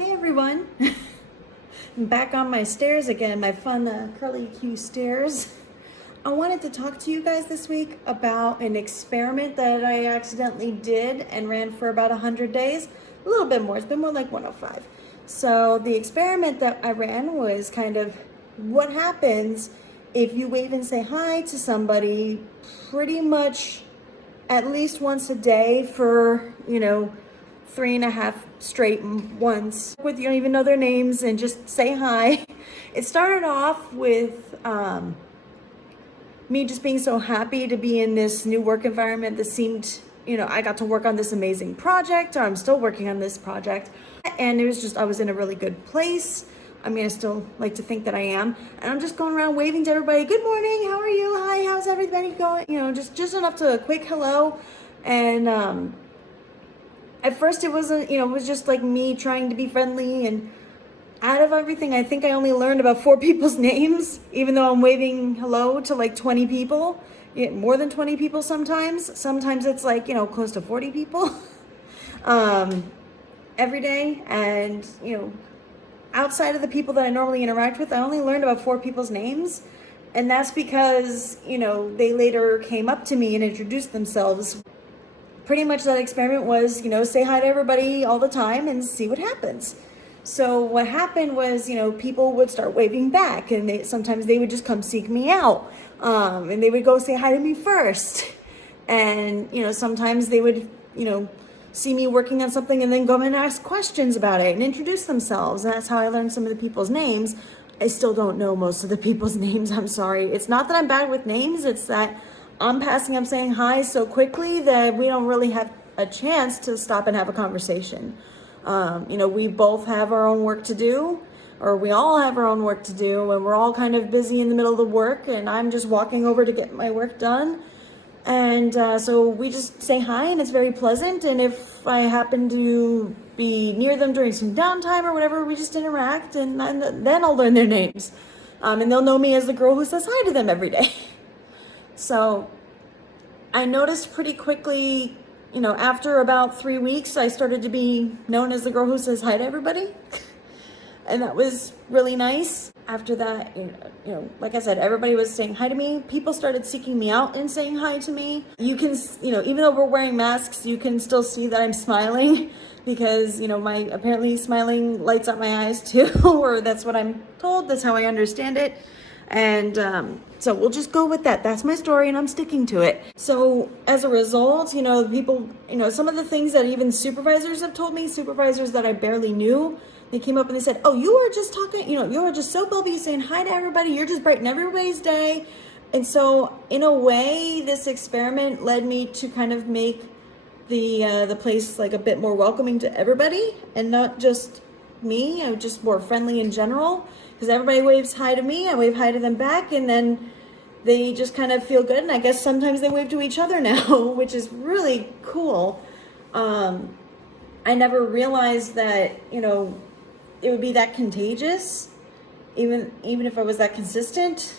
Hey everyone, I'm back on my stairs again, my fun curly Q stairs. I wanted to talk to you guys this week about an experiment that I accidentally did and ran for about 100 days. A little bit more, it's been more like 105. So the experiment that I ran was kind of what happens if you wave and say hi to somebody pretty much at least once a day for, 3.5 straight months with you don't even know their names and just say hi. It started off with me just being so happy to be in this new work environment that seemed, I got to work on this amazing project, or I'm still working on this project. And it was just, I was in a really good place. I mean, I still like to think that I am. And I'm just going around waving to everybody. Good morning, how are you? Hi, how's everybody going? Just enough to a quick hello. And at first it wasn't, it was just like me trying to be friendly. And out of everything, I think I only learned about 4 people's names, even though I'm waving hello to like 20 people, more than 20 people sometimes. Sometimes it's like, close to 40 people every day. And, outside of the people that I normally interact with, I only learned about 4 people's names. And that's because, they later came up to me and introduced themselves. Pretty much that experiment was, say hi to everybody all the time and see what happens. So what happened was, people would start waving back, and sometimes they would just come seek me out. And they would go say hi to me first. And, sometimes they would, see me working on something and then go and ask questions about it and introduce themselves. And that's how I learned some of the people's names. I still don't know most of the people's names. I'm sorry. It's not that I'm bad with names. It's that I'm saying hi so quickly that we don't really have a chance to stop and have a conversation. We both have our own work to do, or we all have our own work to do, and we're all kind of busy in the middle of the work, and I'm just walking over to get my work done. And so we just say hi, and it's very pleasant. And if I happen to be near them during some downtime or whatever, we just interact, and then I'll learn their names. And they'll know me as the girl who says hi to them every day. So I noticed pretty quickly, after about 3 weeks, I started to be known as the girl who says hi to everybody. And that was really nice. After that, like I said, everybody was saying hi to me. People started seeking me out and saying hi to me. You can, even though we're wearing masks, you can still see that I'm smiling because, my apparently smiling lights up my eyes too, or that's what I'm told. That's how I understand it. And so we'll just go with that. That's my story, and I'm sticking to it. So as a result, people, some of the things that even supervisors have told me, supervisors that I barely knew, they came up and they said, oh, you were just talking, you were just so bubbly saying hi to everybody. You're just brightening everybody's day. And so in a way, this experiment led me to kind of make the place like a bit more welcoming to everybody, and not just me. I'm just more friendly in general, because everybody waves hi to me, I wave hi to them back, and then they just kind of feel good. And I guess sometimes they wave to each other now, which is really cool. I never realized that, it would be that contagious, even if I was that consistent.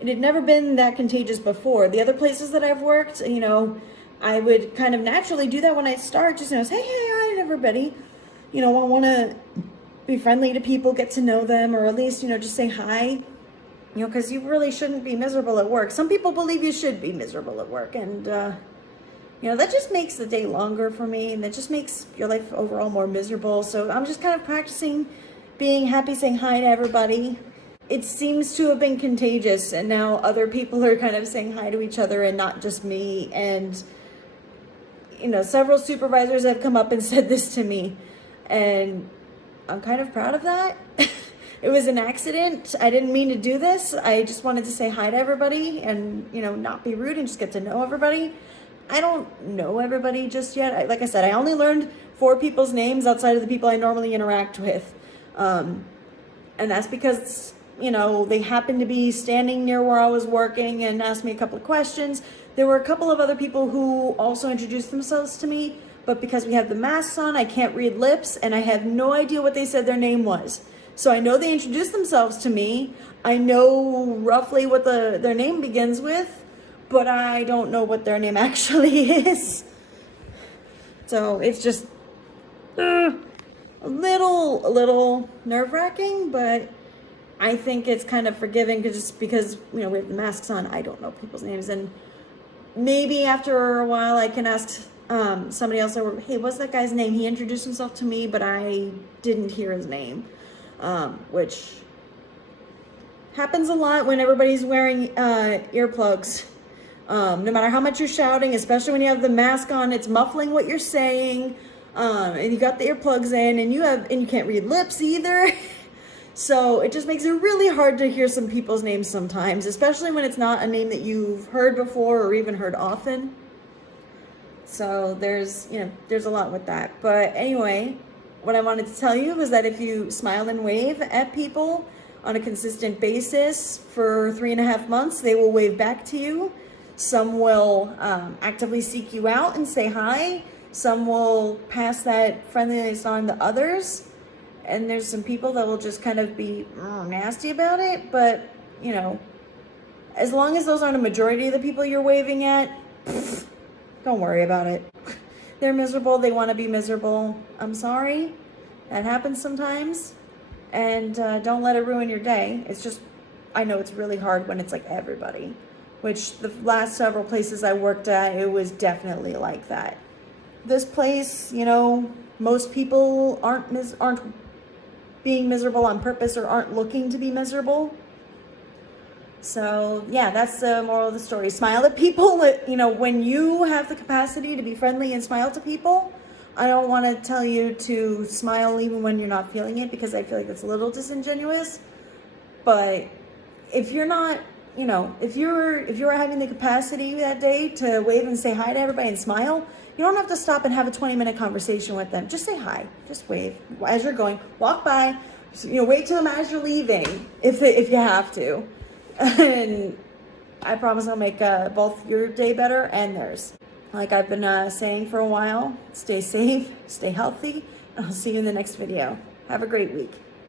It had never been that contagious before. The other places that I've worked, I would kind of naturally do that when I start, just, say, hey, hi to everybody. I want to be friendly to people, get to know them, or at least, just say hi, because you really shouldn't be miserable at work. Some people believe you should be miserable at work, and, that just makes the day longer for me, and that just makes your life overall more miserable. So I'm just kind of practicing being happy, saying hi to everybody. It seems to have been contagious, and now other people are kind of saying hi to each other and not just me. And, several supervisors have come up and said this to me, and I'm kind of proud of that. It was an accident. I didn't mean to do this. I just wanted to say hi to everybody and, not be rude and just get to know everybody. I don't know everybody just yet. Like I said, I only learned 4 people's names outside of the people I normally interact with. And that's because, they happened to be standing near where I was working and asked me a couple of questions. There were a couple of other people who also introduced themselves to me, but because we have the masks on, I can't read lips, and I have no idea what they said their name was. So I know they introduced themselves to me. I know roughly what their name begins with, but I don't know what their name actually is. So it's just, a little nerve-wracking, but I think it's kind of forgiving just because, we have the masks on. I don't know people's names, and maybe after a while I can ask somebody else, hey, what's that guy's name? He introduced himself to me, but I didn't hear his name, which happens a lot when everybody's wearing earplugs. No matter how much you're shouting, especially when you have the mask on, it's muffling what you're saying, and you got the earplugs in, and you can't read lips either. So it just makes it really hard to hear some people's names sometimes, especially when it's not a name that you've heard before or even heard often. So there's a lot with that. But anyway, what I wanted to tell you was that if you smile and wave at people on a consistent basis for 3.5 months, they will wave back to you. Some will actively seek you out and say hi. Some will pass that friendliness on to others. And there's some people that will just kind of be nasty about it. But, as long as those aren't a majority of the people you're waving at, don't worry about it. They're miserable. They want to be miserable. I'm sorry. That happens sometimes. And don't let it ruin your day. It's just, I know it's really hard when it's like everybody. Which the last several places I worked at, it was definitely like that. This place, most people aren't being miserable on purpose or aren't looking to be miserable. So yeah, that's the moral of the story. Smile at people. When you have the capacity to be friendly and smile to people, I don't want to tell you to smile even when you're not feeling it, because I feel like that's a little disingenuous. But if you're not, if you're having the capacity that day to wave and say hi to everybody and smile, you don't have to stop and have a 20-minute conversation with them. Just say hi. Just wave as you're going. Walk by. Wait till them as you're leaving, if you have to. And I promise I'll make both your day better and theirs. Like I've been saying for a while, stay safe, stay healthy, and I'll see you in the next video. Have a great week.